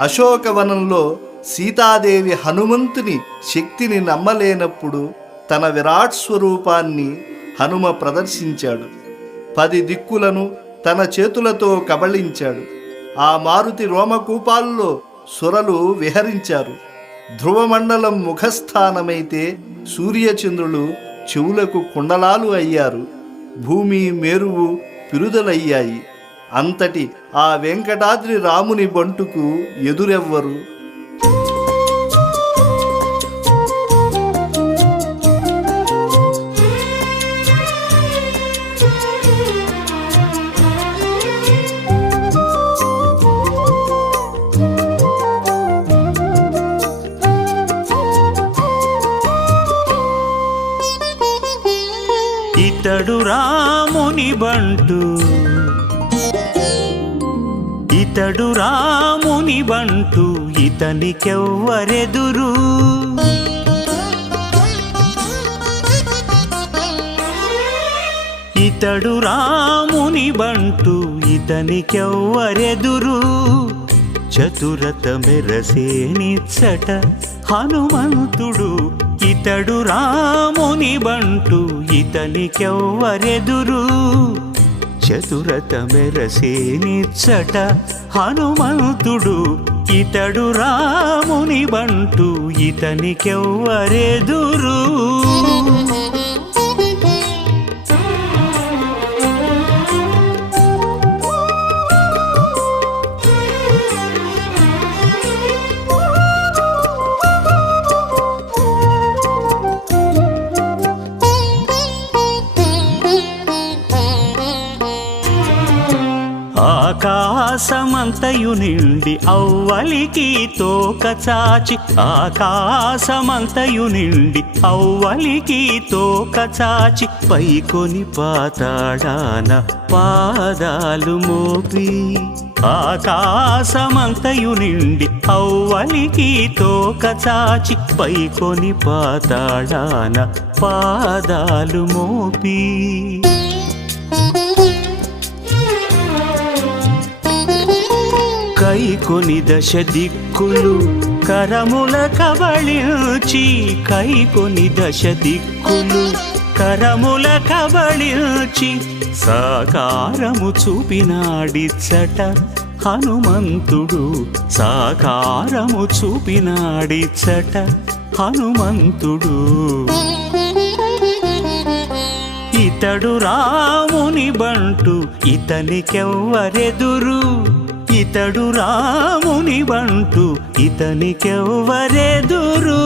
అశోకవనంలో సీతాదేవి హనుమంతుని శక్తిని నమ్మలేనప్పుడు తన విరాట్ స్వరూపాన్ని హనుమ ప్రదర్శించాడు. పది దిక్కులను తన చేతులతో కబళించాడు. ఆ మారుతి రోమకూపాల్లో సురలు విహరించారు. ధ్రువమండలం ముఖస్థానమైతే సూర్యచంద్రులు చెవులకు కుండలాలు అయ్యారు. భూమి మేరువు పిరుదలయ్యాయి. అంతటి ఆ వెంకటాద్రి రాముని బంటుకు ఎదురెవ్వరు. ఇతడు రాముని బంటు ఇతడు రాముని బంటు ఇతనికెవ్వరెదురు? ఇతడు రాముని బంటు ఇతనికెవ్వరెదురు? చతురత మెరసేనిచ్చట హనుమంతుడు ఇతడు రాముని బంటు ఇతనికెవ్వరెదురు? చతురత మెరసేనిచ్చట హనుమంతుడు ఇతడు రాముని బంటూ ఇతనికెవ్వరెదురు? ఆకాశమంతయు నిండి అవ్వలికి తోక చాచి ఆకాశమంతయు నిండి అవ్వలికి తోక చాచి పైకొని పాతాడాన పాదాలు మోపి. ఆకాశమంతయు నిండి అవ్వలికి తోక చాచి పైకొని పాతాడాన పాదాలు మోపి. కొని దశ దిక్కులు కరముల కబళించి కైకొని దశ దిక్కులు కరముల కబళించి సాకారము చూపినాడిచ్చట హనుమంతుడు. సాకారము చూపినాడిచ్చట హనుమంతుడు. ఇతడు రాముని బంటు ఇతనికెవ్వరెదురు? ఇతడు రాముని బంటు ఇతనికెవ్వరెదురు?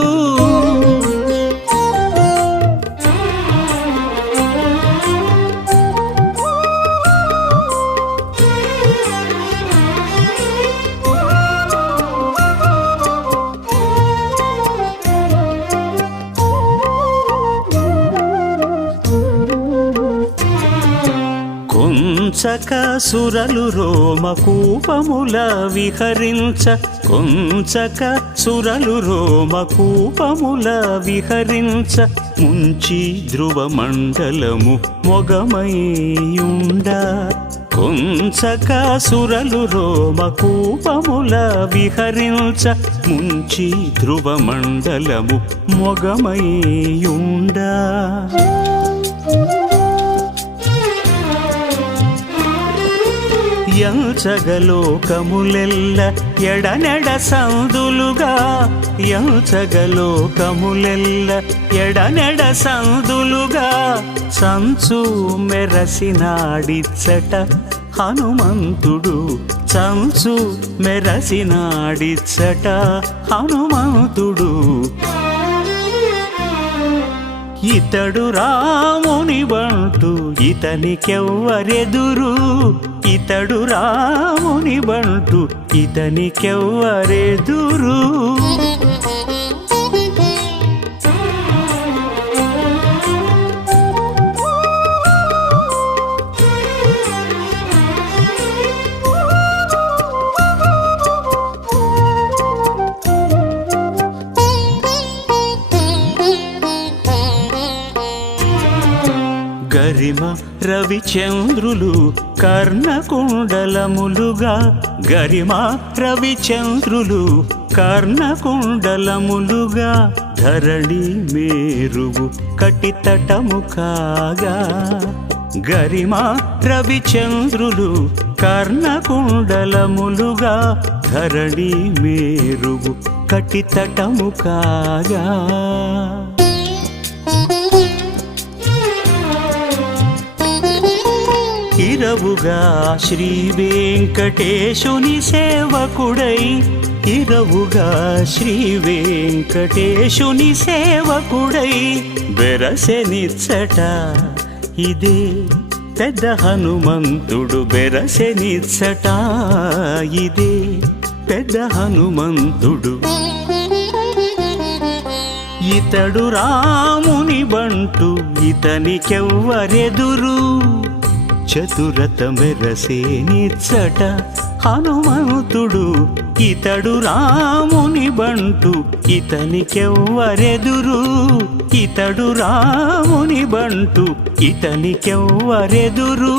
కొంచక సురలు రోమ కూపముల విహరించ కొంచక సురలు రోమ కూపముల విహరించ ముంచి ధ్రువ మండలము మొగమయ్యుండ కొంచక సురలు రోమ కూపముల విహరించ ముంచి ధ్రువ మండలము మొగమయ్యుండా ఎడనెడ సందులుగా. యంచగలోకములెల్ల ఎడనెడ సందులుగా. సంచు మెరసినాడిచ్చట హనుమంతుడు. సంచు మెరసినాడిచ్చట హనుమంతుడు. ఇతడు రాముని బంటు ఇతనికెవ్వరెదురు ఇతడు రాముని బంటు ఇతనికెవ్వరెదురు గరిమ రవిచంద్రులు కర్ణకుండలములుగా. గరిమ రవిచంద్రులు కర్ణకుండలములుగా. ధరణి మేరువు కటితటము కాగా. గరిమ రవిచంద్రులు కర్ణకుండలములుగా. ధరణి మేరువు కటితటము కాగా. ఇరవుగా శ్రీ వెంకటేశుని సేవకుడై ఇరవుగా శ్రీ వెంకటేశుని సేవకుడై బెరసెనిచ్చట ఇదే పెద్ద హనుమంతుడు బెరసెనిచ్చట ఇదే పెద్ద హనుమంతుడు. ఇతడు రాముని బంటు ఇతనికెవ్వరెదురు? చతురత మెరసేనిచ్చట హనుమంతుడు ఇతడు రాముని బంటు ఇతనికెవ్వరెదురు? ఇతడు రాముని బంటు ఇతనికెవ్వరెదురు?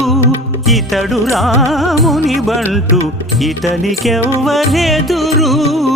ఇతడు రాముని బంటు ఇతనికెవ్వరెదురు?